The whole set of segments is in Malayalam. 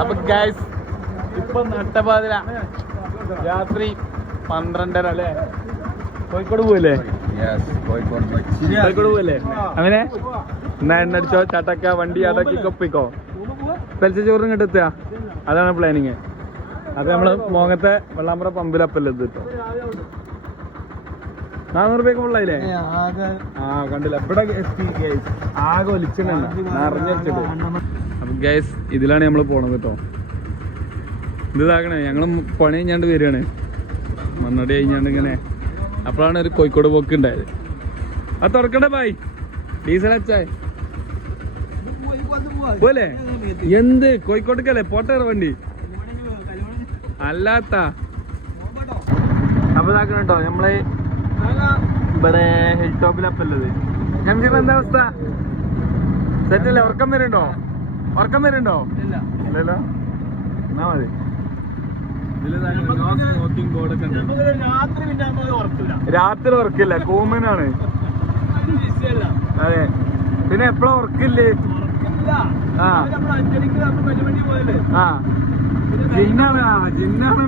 അപ്പൊ ഗൈസ് ഇപ്പൊ നട്ടപാതിര രാത്രി പന്ത്രണ്ടര. അല്ലേ? കോഴിക്കോട് പോയില്ലേ കോഴിക്കോട് പോയില്ലേ അങ്ങനെ? എന്നാ എണ്ണടിച്ചോ ചട്ടക്ക വണ്ടി അടക്കി കൊപ്പിക്കോ പെൽച്ച ചോറും ഇങ്ങോട്ട് എത്തുക. അതാണ് പ്ലാനിങ് അത് നമ്മൾ മോങ്ങത്തെ വെള്ളാമ്പ്ര പമ്പിലപ്പല്ലേ നാനൂറ് രൂപയ്ക്ക് ഫുള്ളായില്ലേ ആ കണ്ടില്ല. ഇവിടെ ആകെ ഒലിച്ചിട്ടുണ്ട്. നിറഞ്ഞടിച്ചിട്ട് അപ്പൊ ഗൈസ് ഇതിലാണ് നമ്മൾ പോണത് കേട്ടോ ഇത് ഇതാക്കണേ. ഞങ്ങൾ പണി കഴിഞ്ഞാണ്ട് വരികയാണ്. മണ്ണടി കഴിഞ്ഞാണ്ട് ഇങ്ങനെ. അപ്പോഴാണ് ഒരു കോഴിക്കോട് പോക്ക് ഉണ്ടായത്. അത് തുറക്കണ്ട ബായ് ഡീസൽ അച്ചായ പോലെ എന്ത്? കോഴിക്കോട്ടേക്കല്ലേ? പോട്ടെ വണ്ടി. അല്ലാത്ത. അപ്പൊ ഇതാക്കണം കേട്ടോ നമ്മൾ ഇവിടെ ഹിൽ ടോപ്പിലപ്പല്ലത് ഞങ്ങൾക്ക് എന്താ അവസ്ഥ? സെറ്റല്ലേ ഉറക്കം വരുന്നുണ്ടോ? ഉറക്കം വരുന്നുണ്ടോ? ഇല്ലല്ലോ? എന്നാ മതി. രാത്രി ഉറക്കില്ല. കോമനാണ് അതെ. പിന്നെ എപ്പോഴും ഉറക്കില്ലേ? ആ. ആ. ജിന്നാണ്. ജിന്നാണ്.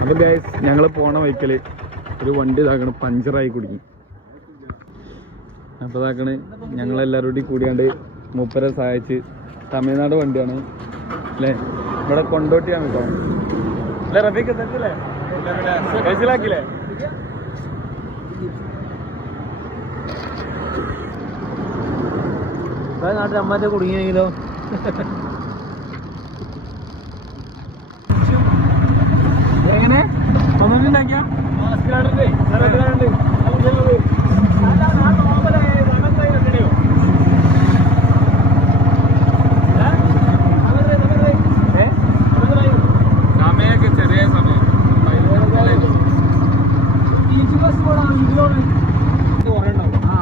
ആ ജിന്നാണ് ഞങ്ങൾ പോണ വൈക്കൽ ഒരു വണ്ടി ഇതാക്കണ് പഞ്ചറായി കുടുങ്ങി. അപ്പൊ ഇതാക്കണ് ഞങ്ങളെല്ലാവരും കൂടി കൂടിയാണ്ട് മൂപ്പരെ സഹായിച്ച് തമിഴ്നാട് വണ്ടിയാണ് അല്ലേ? ഇവിടെ കൊണ്ടോട്ടിയാണ് കേട്ടോ. അല്ലേ റഫീഖ് മനസ്സിലാക്കില്ലേ നാട്ടിൽ അമ്മാന്റെ കുടുങ്ങിയെങ്കിലോ? സമയം.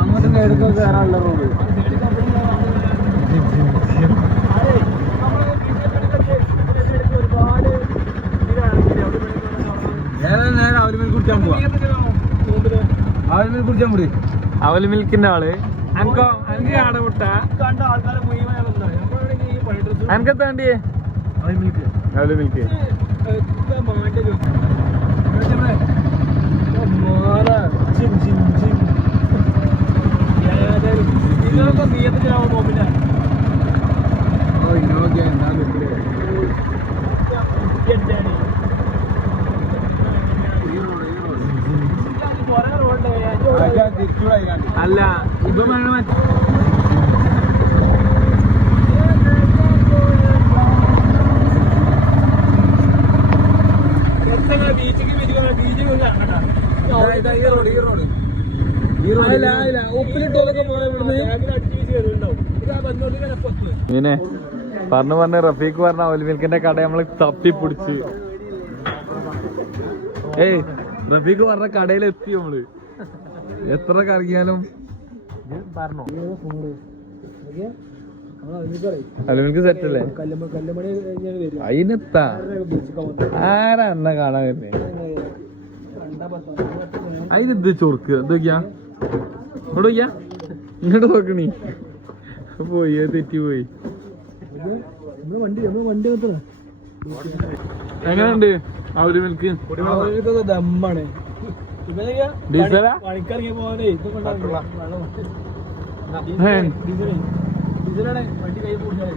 അങ്ങോട്ടും എടുക്കാൻ കയറാനുള്ള റോഡ് കുടിച്ചാൻ പോവാ. കുടിച്ചാൻ പോയി അവൽ മിൽക്കിന്റെ ആൾ. അനക്കോ അനക്ക് ആട മുട്ട കണ്ട ആൾക്കാരെ മുഴുവൻ നമ്മളെവിടെയെങ്കിലും ഈ പണിയെടുത്ത് അനക്കെത്താ വേണ്ടിയേ? അവൽ മിൽക്ക് അല്ല ഇപ്പൊ പിന്നെ ബീച്ചിക്ക് പറഞ്ഞു പറഞ്ഞ് റഫീഖ് പറഞ്ഞ മിൽക്കിന്റെ കട നമ്മൾ തപ്പി പിടിച്ച്. ഏയ് റഫീഖ് പറഞ്ഞ കടയിലെത്തി നമ്മൾ. എത്ര കറങ്ങിയാലും അലുമിൽക്ക് സെറ്റ് അല്ലേ? അതിനെത്താ? ആരാ എന്നാ കാണാൻ വരുന്നേ? അതിനെന്ത് ചൊറുക്ക്? എന്തൊക്കെയാ ഇവിടെ നോക്കിയാ? ഇങ്ങോട്ട് നോക്കണീ. പോയി തെറ്റി പോയി. എങ്ങനെയുണ്ട് അവർ മിൽക്ക് ദമ്മാണ്. ഡീസലാ? പണിക്കിറങ്ങി പോകാനേ ഇത് കൊണ്ടാ ഏ. ഡീസലേ ഡീസലാണ് വണ്ടി കൈ പൂടിച്ചാൽ